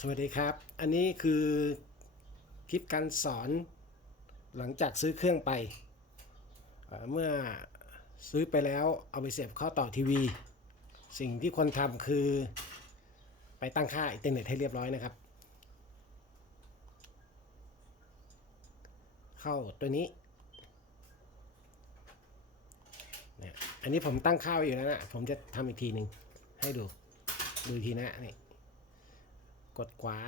สวัสดีครับ อันนี้คือคลิปการสอนหลังจากซื้อเครื่องไป เมื่อซื้อไปแล้วเอาไปเสียบเข้าต่อทีวี สิ่งที่ควรทำคือไปตั้งค่าอินเทอร์เน็ตให้เรียบร้อยนะครับ เข้าตัวนี้เนี่ยอันนี้ผมตั้งค่าไว้อยู่แล้วนะ ผมจะทำอีกทีหนึ่งให้ดู ดูทีนะนี่ กดขวา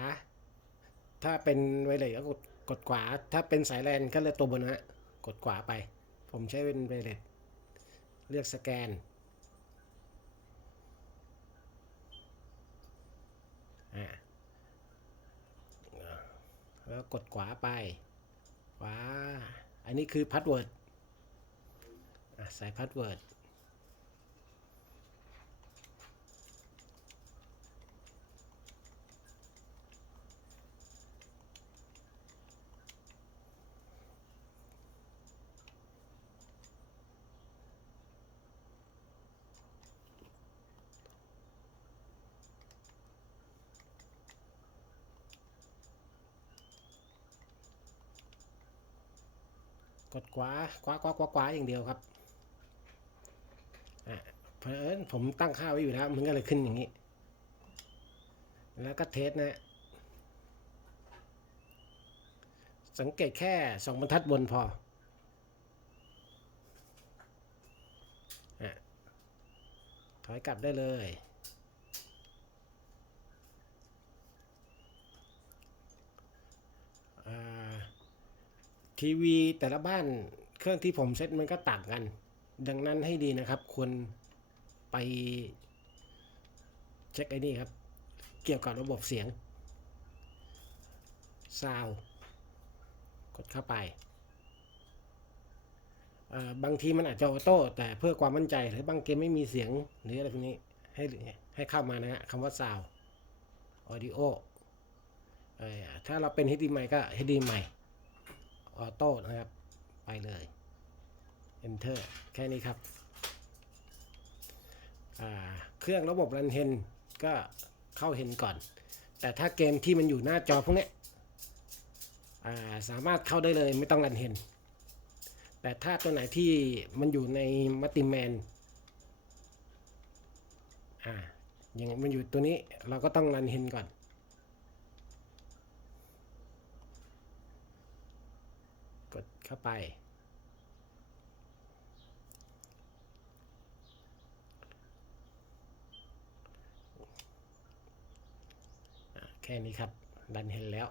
ถ้าเป็นไวเลยก็กดกดขวา ถ้าเป็นสายแลนก็เลือกตัวบนนะฮะกดขวาไป ผมใช้เป็นไวเลสเลือกสแกนแล้วกดขวาไป ขวา อันนี้คือพาสเวิร์ด ใส่พาสเวิร์ด กดขวาขวาขวาขวาขวาอย่างเดียวครับอะเพราะเอิญผมตั้งค่าไว้อยู่แล้วมันก็เลยขึ้นอย่างนี้ แล้วก็เทสนะ สังเกตแค่สองบรรทัดบนพออะถอยกลับได้เลยอ่า ทีวีแต่ละบ้านเครื่องที่ผมเซ็ตมันก็ต่างกัน ดังนั้นให้ดีนะครับ ควรไปเช็คไอ้นี่ครับ เกี่ยวกับระบบเสียงซาวกดเข้าไป บางทีมันอาจจะออโต้แต่เพื่อความมั่นใจหรือบางเกมไม่มีเสียงหรืออะไรพวกนี้ให้ให้เข้ามานะฮะคำว่าซาวออดิโอถ้าเราเป็น HDMI ก็ HDMI ออโต้นะครับ ไปเลย Enter แค่นี้ครับ เครื่องระบบรันเฮนก็เข้าเฮนก่อน แต่ถ้าเกมที่มันอยู่หน้าจอพวกนี้สามารถเข้าได้เลยไม่ต้องรันเฮนแต่ถ้าตัวไหนที่มันอยู่ในมัลติแมนอ่าอย่างมันอยู่ตัวนี้เราก็ต้องรันเฮนก่อน กด เข้าไป แค่นี้ครับดันเห็นแล้ว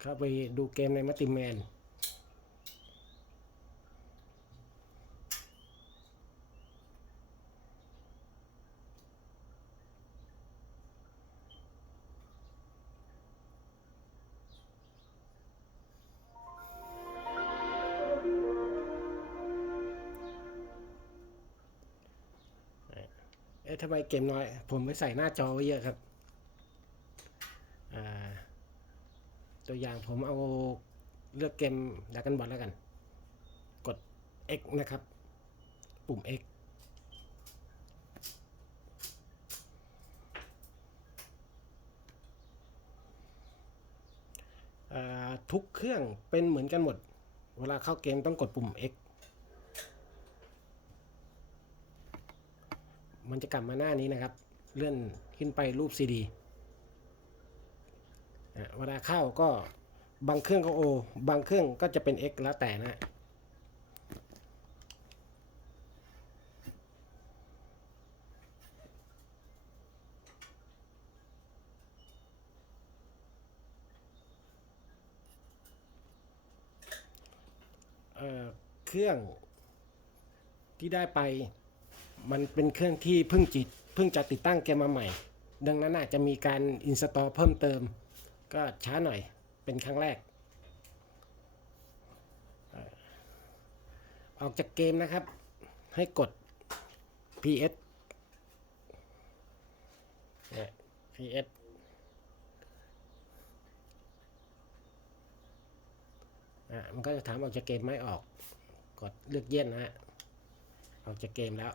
เข้าไปดูเกมในมัตติแมน ทำไมเกมน้อย ผมไปใส่หน้าจอไว้เยอะครับ ตัวอย่างผมเอาเลือกเกมดักกันบอลแล้วกัน กด X นะครับ ปุ่ม X ทุกเครื่องเป็นเหมือนกันหมด เวลาเข้าเกมต้องกดปุ่ม X มันจะกลับมาหน้านี้นะครับ เลื่อนขึ้นไปรูปซีดีเวลาเข้าก็บางเครื่องก็ O บางเครื่องก็จะเป็น X แล้วแต่นะเเครื่องที่ได้ไป มันเป็นเครื่องที่เพิ่งจิตเพิ่งจะติดตั้งเกมมาใหม่ ดังนั้นอาจจะมีการอินสตอลเพิ่มเติม ก็ช้าหน่อยเป็นครั้งแรก ออกจากเกมนะครับ ให้กด PS เนี่ย PS อะมันก็จะถามออกจากเกมไม่ออก กดเลือกเย็นนะฮะ ออกจากเกมแล้ว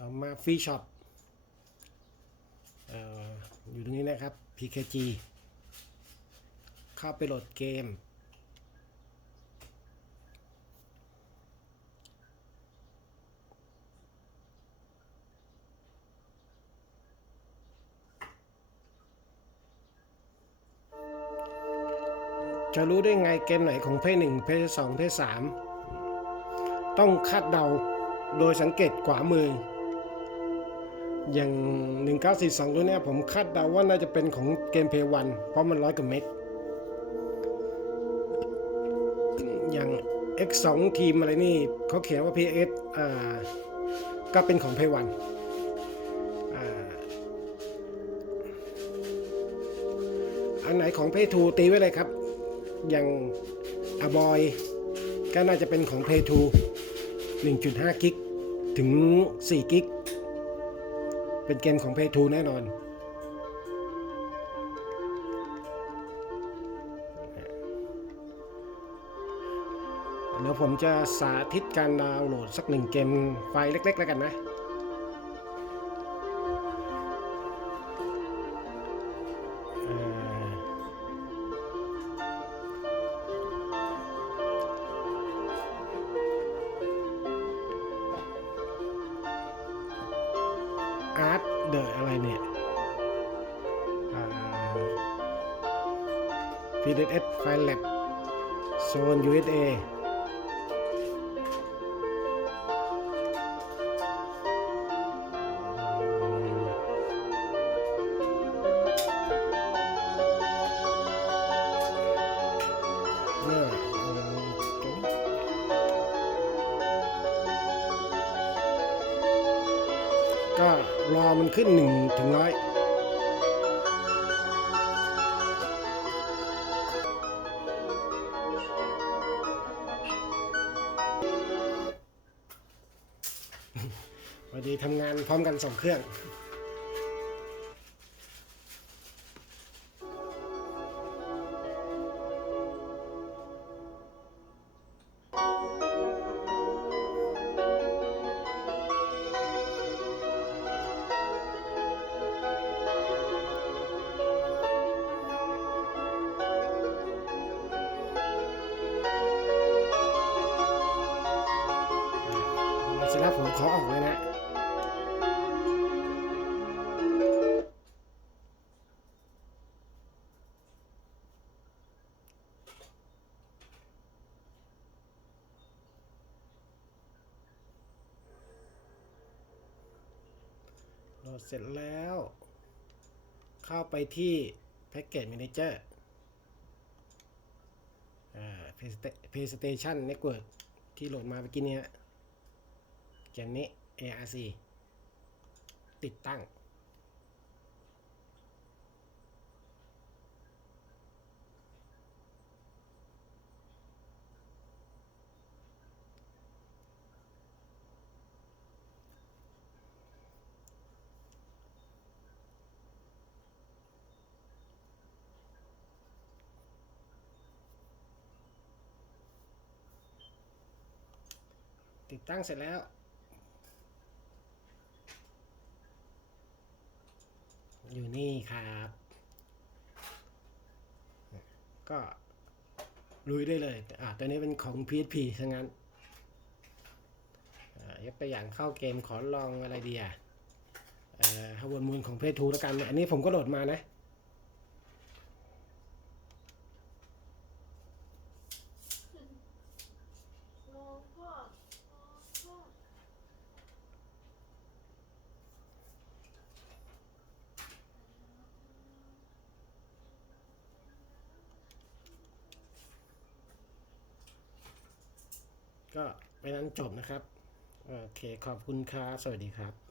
ต่อมาฟรีช็อปอยู่ตรงนี้นะครับ PKG เข้าไปโหลดเกม จะรู้ได้ไงเกมไหนของเพศหนึ่งเพศสองเพศสามต้องคาดเดาโดยสังเกตขวามือ อย่าง 1942 ตัวเนี้ยผมคาดเดาว่าน่าจะเป็นของเกมเพย์วันเพราะมันร้อยกว่าเมกอย่าง X2 ทีมอะไรนี่เขาเขียนว่า PS อ่าก็เป็นของเพย์วันอันไหนของเพย์ทูตีไว้เลยครับ อย่างอบอยก็น่าจะเป็นของ Play 2 1.5 กิก ถึง 4 กิก เป็นเกมของ Play 2แน่นอนเดี๋ยวผมจะสาธิตการดาวน์โหลดสักหนึ่งเกมไฟล์เล็ก ๆ แล้วกันนะ อาร์ตเดอะอะไรเนี่ยพีดีเอสไฟล์แลบโซน USA ขึ้นหนึ่งถึงร้อยพอดีทำงานพร้อมกันสองเครื่อง เสร็จแล้วผมขอออกเลยนะโหลดเสร็จแล้ว เข้าไปที่ Package Manager อ่า PlayStation Network ที่โหลดมาเมื่อกี้เนี้ย กมนี้ ARC ติดตั้ง ติดตั้งเสร็จแล้ว อยู่นี่ครับ ก็ลุยได้เลยอ่าตัวนี้เป็นของ PSP ทั้งนั้นอ่ายกตัวอย่างเข้าเกมขอลองอะไรดีอะเอ่อฮาวนมูลของเพจทูแล้วกัน อันนี้ผมก็โหลดมานะ รอพ่อรอพ่อ ก็ไปนั้นจบนะครับ โอเคขอบคุณครับ สวัสดีครับ